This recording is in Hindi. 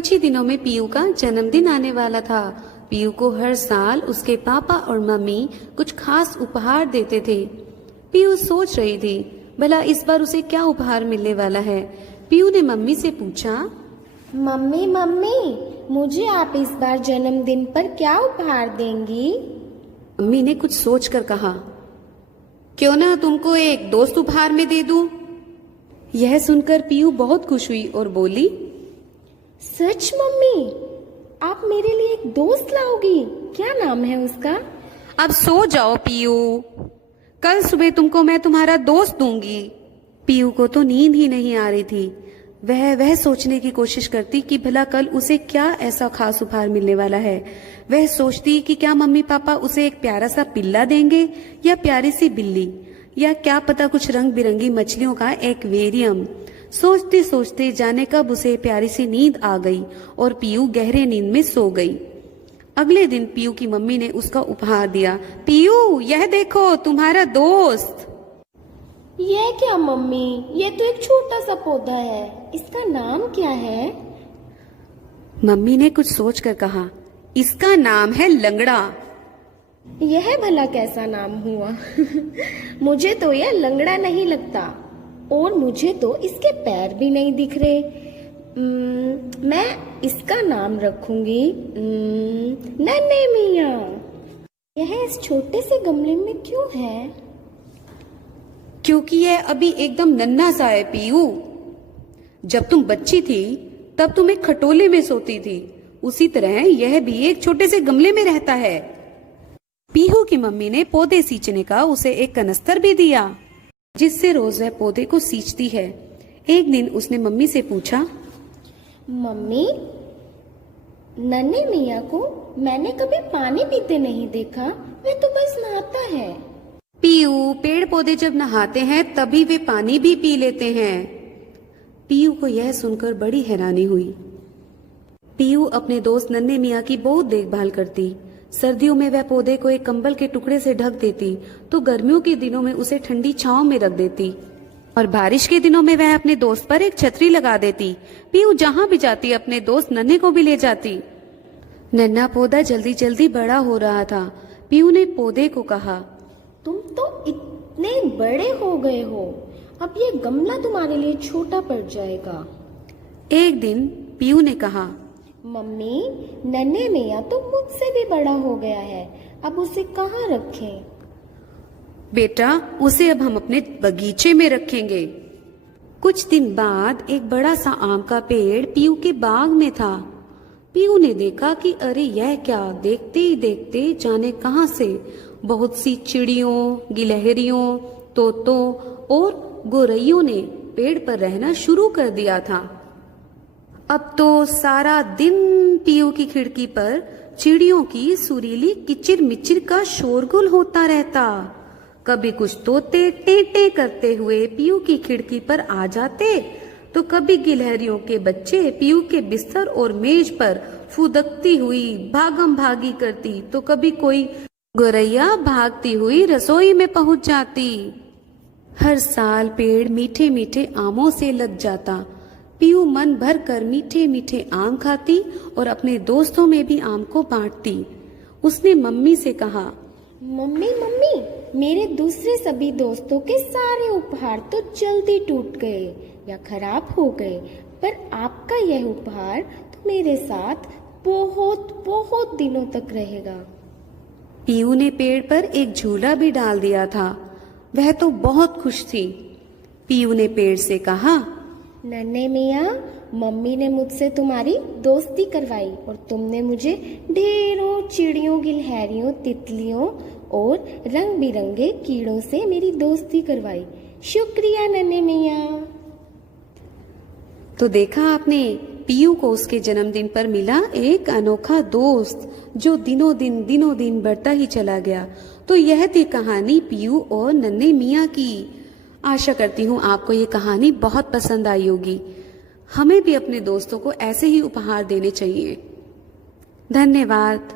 कुछ ही दिनों में पीयू का जन्मदिन आने वाला था। पीयू को हर साल उसके पापा और मम्मी कुछ खास उपहार देते थे। पीयू सोच रही थी भला इस बार उसे क्या उपहार मिलने वाला है। पीयू ने मम्मी से पूछा, मम्मी मम्मी, मुझे आप इस बार जन्मदिन पर क्या उपहार देंगी? मम्मी ने कुछ सोचकर कहा, क्यों ना तुमको एक दोस्त उपहार में दे दूं। यह सुनकर पीयू बहुत खुश हुई और बोली, सच मम्मी, आप मेरे लिए एक दोस्त लाओगी? क्या नाम है उसका? अब सो जाओ पीयू, कल सुबह तुमको मैं तुम्हारा दोस्त दूंगी। पीयू को तो नींद ही नहीं आ रही थी। वह सोचने की कोशिश करती कि भला कल उसे क्या ऐसा खास उपहार मिलने वाला है। वह सोचती कि क्या मम्मी पापा उसे एक प्यारा सा पिल्ला देंगे या प्यारी सी बिल्ली, या क्या पता कुछ रंग बिरंगी मछलियों का एक्वेरियम। सोचते सोचते जाने कब उसे प्यारी सी नींद आ गई और पीयू गहरे नींद में सो गई। अगले दिन पीयू की मम्मी ने उसका उपहार दिया। पीयू, यह देखो तुम्हारा दोस्त। यह क्या मम्मी? यह तो एक छोटा सा पौधा है, इसका नाम क्या है? मम्मी ने कुछ सोचकर कहा, इसका नाम है लंगड़ा। यह भला कैसा नाम हुआ? मुझे तो यह लंगड़ा नहीं लगता और मुझे तो इसके पैर भी नहीं दिख रहे। मैं इसका नाम रखूंगी नन्हे मियाँ। यह इस छोटे से गमले में क्यों है? क्योंकि यह अभी एकदम नन्हा सा है पीयू। जब तुम बच्ची थी तब तुम एक खटोले में सोती थी, उसी तरह यह भी एक छोटे से गमले में रहता है। पीहू की मम्मी ने पौधे सींचने का उसे एक कनस्तर भी दिया, जिससे रोज वह पौधे को सींचती है। एक दिन उसने मम्मी से पूछा, मम्मी, नन्हे मियाँ को मैंने कभी पानी पीते नहीं देखा, वह तो बस नहाता है। पीयू, पेड़ पौधे जब नहाते हैं तभी वे पानी भी पी लेते हैं। पीयू को यह सुनकर बड़ी हैरानी हुई। पीयू अपने दोस्त नन्हे मियाँ की बहुत देखभाल करती। सर्दियों में वह पौधे को एक कंबल के टुकड़े से ढक देती, तो गर्मियों के दिनों में उसे ठंडी छांव में रख देती, और बारिश के दिनों में वह अपने दोस्त पर एक छतरी लगा देती। पीयू जहाँ भी जाती अपने दोस्त नन्हे को भी ले जाती। नन्हा पौधा जल्दी जल्दी बड़ा हो रहा था। पीयू ने पौधे को कहा, तुम तो इतने बड़े हो गए हो, अब ये गमला तुम्हारे लिए छोटा पड़ जाएगा। एक दिन पीयू ने कहा, मम्मी, नन्हे मियाँ तो मुझसे भी बड़ा हो गया है, अब उसे कहाँ रखें? बेटा, उसे अब हम अपने बगीचे में रखेंगे। कुछ दिन बाद एक बड़ा सा आम का पेड़ पीयू के बाग में था। पीयू ने देखा कि अरे यह क्या, देखते ही देखते जाने कहां से बहुत सी चिड़ियों, गिलहरियों, तोतों और गोरैयों ने पेड़ पर रहना शुरू कर दिया था। अब तो सारा दिन पीयू की खिड़की पर चिड़ियों की सुरीली किचिर मिचिर का शोरगुल होता रहता। कभी कुछ तोते टेंटे करते हुए पीयू की खिड़की पर आ जाते, तो कभी गिलहरियों के बच्चे पीयू के बिस्तर और मेज पर फुदकती हुई भागम भागी करती, तो कभी कोई गोरैया भागती हुई रसोई में पहुंच जाती। हर साल पेड़ मीठे मीठे आमों से लग जाता। पीयू मन भर कर मीठे मीठे आम खाती और अपने दोस्तों में भी आम को बांटती। उसने मम्मी से कहा, मम्मी मम्मी, मेरे दूसरे सभी दोस्तों के सारे उपहार तो जल्दी टूट गए या खराब हो गए, पर आपका यह उपहार तो मेरे साथ बहुत बहुत दिनों तक रहेगा। पीयू ने पेड़ पर एक झूला भी डाल दिया था। वह तो बहुत खुश थी। पीयू ने पेड़ से कहा, नन्हे मियाँ, मम्मी ने मुझसे तुम्हारी दोस्ती करवाई और तुमने मुझे ढेरों चिड़ियों, गिलहरियों, तितलियों और रंग बिरंगे कीड़ों से मेरी दोस्ती करवाई। शुक्रिया नन्हे मियाँ। तो देखा आपने, पीयू को उसके जन्मदिन पर मिला एक अनोखा दोस्त जो दिनों दिन बढ़ता ही चला गया। तो यह थी कहानी पीयू और नन्हे मियाँ की। आशा करती हूँ आपको ये कहानी बहुत पसंद आई होगी। हमें भी अपने दोस्तों को ऐसे ही उपहार देने चाहिए। धन्यवाद।